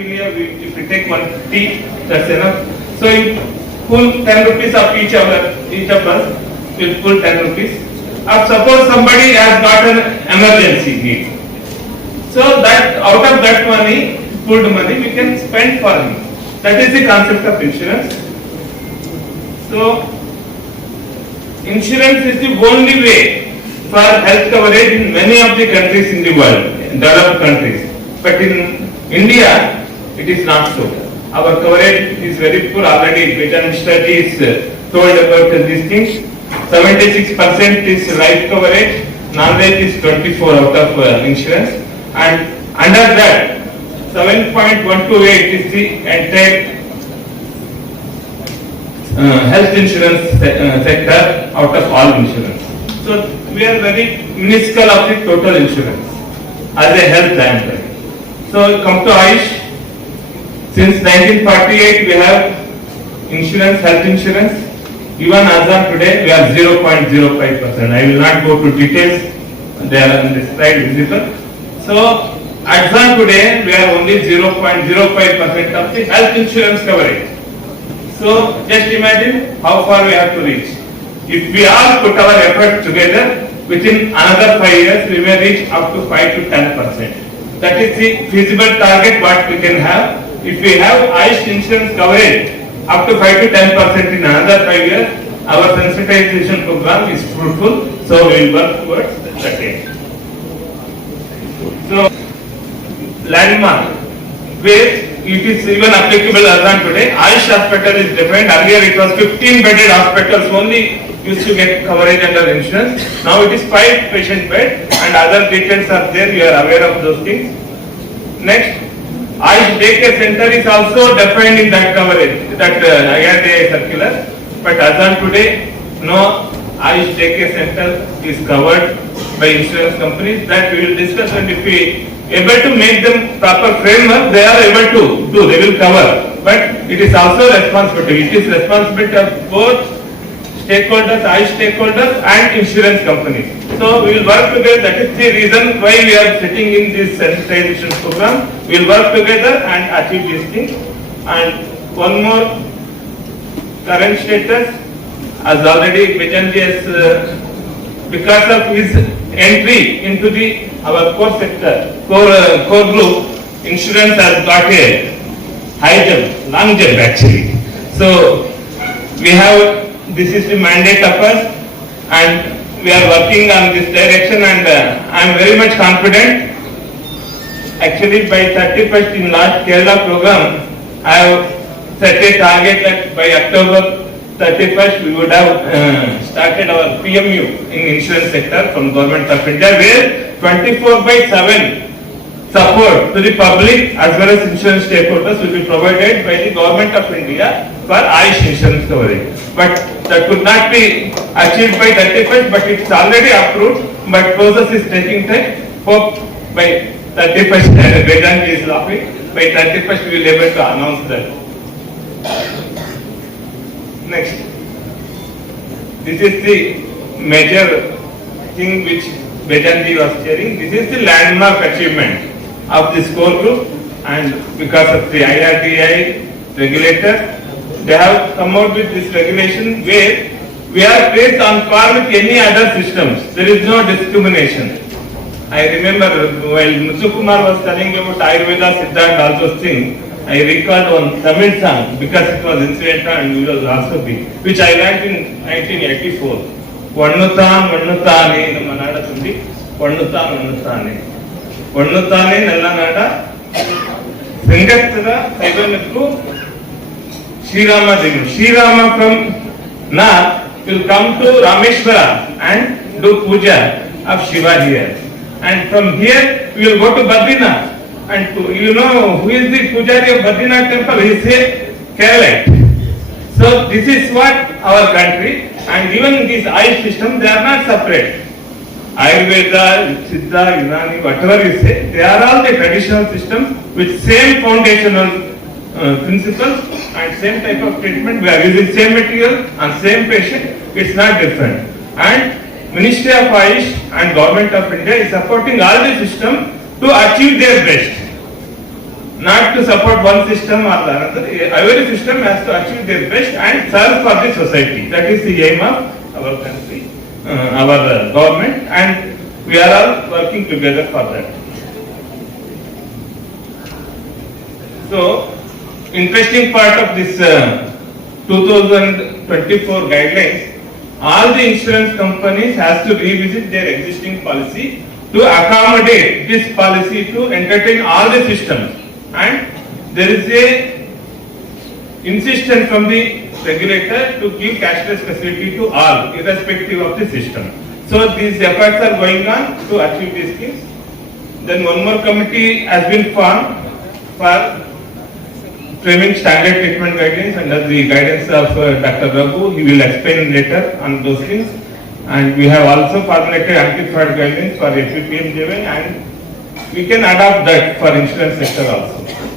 affiliate, if we take 150, that's enough. So you pull 10 rupees of each of us will pull 10 rupees. Or suppose somebody has got an emergency need. So that out of that money, pulled money, we can spend for him. That is the concept of insurance. So insurance is the only way for health coverage in many of the countries in the world, developed countries. But in India, it is not so. Our coverage is very poor already. Bejan studies told about these things. 76% is life coverage, non-life is 24 out of insurance, and under that 7.128 is the entire health insurance sector out of all insurance. So we are very minuscule of the total insurance as a health plan. So come to Ayush. Since 1948 we have insurance, health insurance. Even as of today we are 0.05%. I will not go to details, they are on this slide visible. So as of today we are only 0.05% of the health insurance coverage. So just imagine how far we have to reach. If we all put our efforts together, within another 5 years we may reach up to 5 to 10%. That is the feasible target what we can have. If we have Ayush insurance coverage up to 5 to 10% in another 5 years, our sensitization program is fruitful, so we will work towards that end. So, landmark, where it is even applicable as on today, Ayush hospital is different. Earlier it was 15 bedded hospitals only used to get coverage under insurance. Now it is 5 patient bed and other details are there, you are aware of those things. Next, Ayush Daycare Center is also defined in that coverage, that IRDAI circular. But as on today, no Ayush Daycare Center is covered by insurance companies. That we will discuss, and if we able to make them proper framework, they are able to do, they will cover. But it is also responsibility. It is responsibility of both stakeholders, Ayush stakeholders and insurance companies. So we will work together. That is the reason why we are sitting in this sensitization program. We will work together and achieve these things. And one more current status, as already Bejanji has, because of his entry into our core sector, core group, insurance has got a high jump, long jump actually. So we have, this is the mandate of us, and we are working on this direction, and I am very much confident. Actually by 31st in last Kerala program, I have set a target that by October 31st we would have started our PMU in insurance sector from Government of India, where 24/7 support to the public as well as insurance stakeholders will be provided by the Government of India for Ayush insurance coverage. But that could not be achieved by 31st, but it's already approved, but process is taking time. Hope by 31st, Vedanti is laughing, by 31st we will be able to announce that. Next. This is the major thing which Vedanti was sharing. This is the landmark achievement of this core group, and because of the IRDAI regulator, they have come out with this regulation where we are placed on par with any other systems. There is no discrimination. I remember while Muthu Kumar was telling about Ayurveda, Siddha and all those things, I recalled one Tamil song because it was incidental and we will also be, which I learned in 1984. Vannutan Vannutane Namanada Tundi, Vannutan Vannutane. Vannutane Nallanada, Singattara Saivanukku, Sri Rama Devi. Sri Rama from North will come to Rameshwara and do puja of Shiva here. And from here we will go to Badrinath. And you know who is the Pujari of Badrinath temple? He is a Kerala. So this is what our country, and even this Ayush system, they are not separate. Ayurveda, Siddha, Unani, whatever you say, they are all the traditional systems with same foundational principles and same type of treatment. We are using same material and same patient. It's not different. And Ministry of Ayush and Government of India is supporting all the system to achieve their best. not to support one system or the another. Every system has to achieve their best and serve for the society. That is the aim of our country, our government, and we are all working together for that. So, interesting part of this 2024 guidelines, all the insurance companies has to revisit their existing policy to accommodate this policy to entertain all the systems. And there is a insistence from the regulator to give cashless facility to all, irrespective of the system. So these efforts are going on to achieve these things. Then one more committee has been formed for framing standard treatment guidelines under the guidance of Dr. Raghu. He will explain later on those things. And we have also formulated anti-fraud guidelines for FPPM and we can adopt that for insurance sector also.